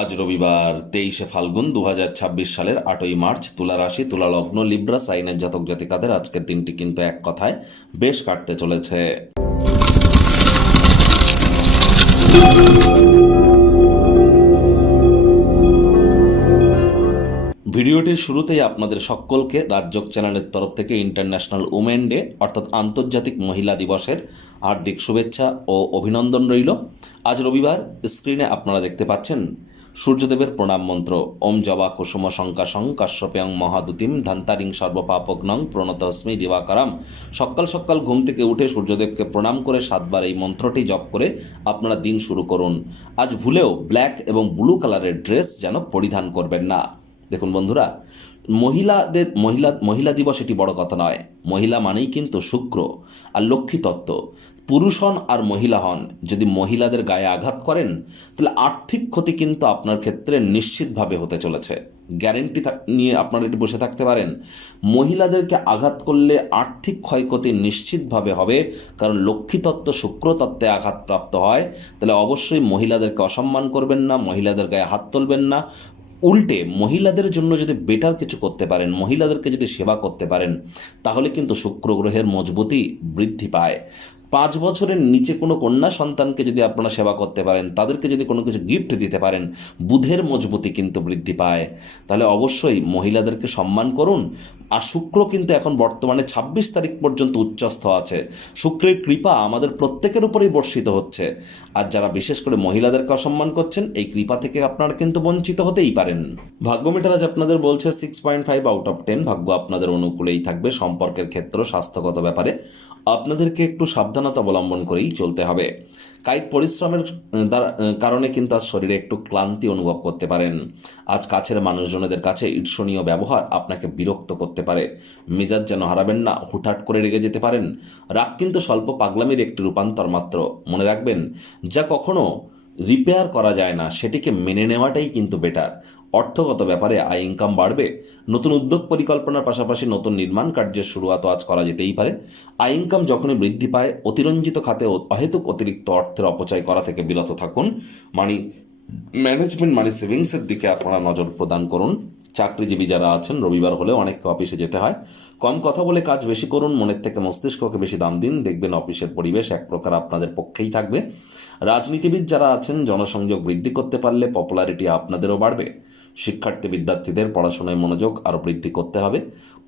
আজ রবিবার 23শে ফাল্গুন 2026 সালের 8ই মার্চ। তুলা রাশি, তুলা লগ্ন, লিব্রা সাইনের জাতক জাতিকাদের আজকের দিনটি কিন্তু এক কথায় বেশ কাটতে চলেছে। ভিডিওটির শুরুতেই আপনাদের সকলকে রাজযোগ চ্যানেলের তরফ থেকে ইন্টারন্যাশনাল উমেন ডে অর্থাৎ আন্তর্জাতিক মহিলা দিবসের হার্দিক শুভেচ্ছা ও অভিনন্দন রইল। আজ রবিবার স্ক্রিনে আপনারা দেখতে পাচ্ছেন সূর্যদেবের প্রণাম মন্ত্র ওম জবা কুসুম শঙ্কাশং কাশ্যপেয়ং মহাদুতিম ধান্তারিং সর্বপাপগ্নং প্রণতস্মি দিবাকরাম। সকাল সকাল ঘুম থেকে উঠে সূর্যদেবকে প্রণাম করে 7 বার এই মন্ত্রটি জপ করে আপনারা দিন শুরু করুন। আজ ভুলেও ব্ল্যাক এবং ব্লু কালারের ড্রেস যেন পরিধান করবেন না। দেখুন বন্ধুরা, মহিলা দিবস এটি বড় কথা নয়। মহিলা মানেই কিন্তু শুক্র আর লক্ষ্মী তত্ত্ব। পুরুষ হন আর মহিলা হন, যদি মহিলাদের গায়ে আঘাত করেন তাহলে আর্থিক ক্ষতি কিন্তু আপনার ক্ষেত্রে নিশ্চিতভাবে হতে চলেছে। গ্যারেন্টি নিয়ে আপনারা এটি বসে থাকতে পারেন। মহিলাদেরকে আঘাত করলে আর্থিক ক্ষয়ক্ষতি নিশ্চিতভাবে হবে, কারণ লক্ষ্মী তত্ত্ব শুক্র তত্ত্বে আঘাতপ্রাপ্ত হয়। তাহলে অবশ্যই মহিলাদেরকে অসম্মান করবেন না, মহিলাদের গায়ে হাত তুলবেন না। উল্টে মহিলাদের জন্য যদি বেটার কিছু করতে পারেন, মহিলাদেরকে যদি সেবা করতে পারেন, তাহলে কিন্তু শুক্র গ্রহের মজবুতি বৃদ্ধি পায়। 5 বছরের নিচে কোনো কন্যা সন্তানকে যদি আপনারা সেবা করতে পারেন, তাদেরকে যদি কোনো কিছু গিফট দিতে পারেন, বুধের মজবুতি কিন্তু বৃদ্ধি পায়। তাহলে অবশ্যই মহিলাদেরকে সম্মান করুন। আর শুক্র কিন্তু এখন বর্তমানে 26 তারিখ পর্যন্ত উচ্চস্থ আছে। শুক্রের কৃপা আমাদের প্রত্যেকের উপরেই বর্ষিত হচ্ছে। আর যারা বিশেষ করে মহিলাদেরকে অসম্মান করছেন, এই কৃপা থেকে আপনারা কিন্তু বঞ্চিত হতেই পারেন। ভাগ্যমিটার আজ আপনাদের বলছে 6.5 আউট অফ 10। ভাগ্য আপনাদের অনুকূলেই থাকবে। সম্পর্কের ক্ষেত্র, স্বাস্থ্যগত ব্যাপারে আপনাদেরকে একটু সাবধানতা অবলম্বন করেই চলতে হবে। কায়িক পরিশ্রমের কারণে কিন্তু আজ শরীরে একটু ক্লান্তি অনুভব করতে পারেন। আজ কাছের মানুষজনদের কাছে ঈর্ষণীয় ব্যবহার আপনাকে বিরক্ত করতে পারে। মেজাজ যেন হারাবেন না, হুটহাট করে রেগে যেতে পারেন। রাগ কিন্তু স্বল্প পাগলামির একটি রূপান্তর মাত্র। মনে রাখবেন, যা কখনো রিপেয়ার করা যায় না সেটিকে মেনে নেওয়াটাই কিন্তু বেটার। অর্থগত ব্যাপারে আয় ইনকাম বাড়বে। নতুন উদ্যোগ পরিকল্পনার পাশাপাশি নতুন নির্মাণ কার্যের শুরুয়াতও আজ করা যেতেই পারে। আয় ইনকাম যখনই বৃদ্ধি পায়, অতিরঞ্জিত খাতে অহেতুক অতিরিক্ত অর্থের অপচয় করা থেকে বিরত থাকুন। মানি ম্যানেজমেন্ট, মানি সেভিংসের দিকে আপনারা নজর প্রদান করুন। চাকরিজীবী যারা আছেন, রবিবার হলেও অনেককে অফিসে যেতে হয়। কম কথা বলে কাজ বেশি করুন, মনের থেকে মস্তিষ্ককে বেশি দাম দিন, দেখবেন অফিসের পরিবেশ এক প্রকার আপনাদের পক্ষেই থাকবে। রাজনীতিবিদ যারা আছেন, জনসংযোগ বৃদ্ধি করতে পারলে পপুলারিটি আপনাদেরও বাড়বে। শিক্ষার্থী বিদ্যার্থীদের পড়াশোনায় মনোযোগ আরও বৃদ্ধি করতে হবে।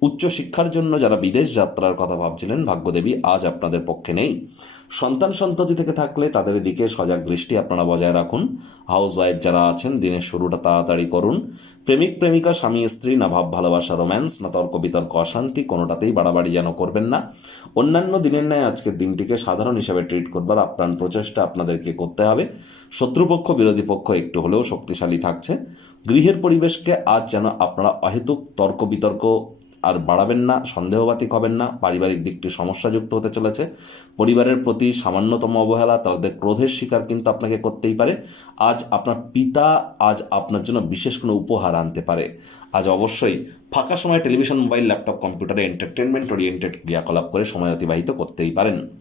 উচ্চশিক্ষার জন্য যারা বিদেশ যাত্রার কথা ভাবছিলেন, ভাগ্যদেবী আজ আপনাদের পক্ষে নেই। সন্তান সন্ততি থেকে থাকলে তাদের দিকে সজাগ দৃষ্টি আপনারা বজায় রাখুন। হাউসওয়াইফ যারা আছেন, দিনের শুরুটা তাড়াতাড়ি করুন। প্রেমিক প্রেমিকা, স্বামী স্ত্রী, না ভাব ভালোবাসা রোম্যান্স, না তর্ক বিতর্ক অশান্তি, কোনোটাতেই বাড়াবাড়ি যেন করবেন না। অন্যান্য দিনের ন্যায় আজকের দিনটিকে সাধারণ হিসাবে ট্রিট করবার আপ্রাণ প্রচেষ্টা আপনাদেরকে করতে হবে। শত্রুপক্ষ বিরোধী পক্ষ একটু হলেও শক্তিশালী থাকছে। গৃহের পরিবেশকে আজ যেন আপনারা অহেতুক তর্ক বিতর্ক আর বাড়াবেন না, সন্দেহবাতিক হবেন না। পারিবারিক দিকটি সমস্যাযুক্ত হতে চলেছে। পরিবারের প্রতি সামান্যতম অবহেলা, তাদের ক্রোধের শিকার কিন্তু আপনাকে করতেই পারে। আজ আপনার পিতা আজ আপনার জন্য বিশেষ কোনো উপহার আনতে পারে। আজ অবশ্যই ফাঁকা সময় টেলিভিশন, মোবাইল, ল্যাপটপ, কম্পিউটারে এন্টারটেনমেন্ট ওরিয়েন্টেড ক্রিয়াকলাপ করে সময় অতিবাহিত করতেই পারেন।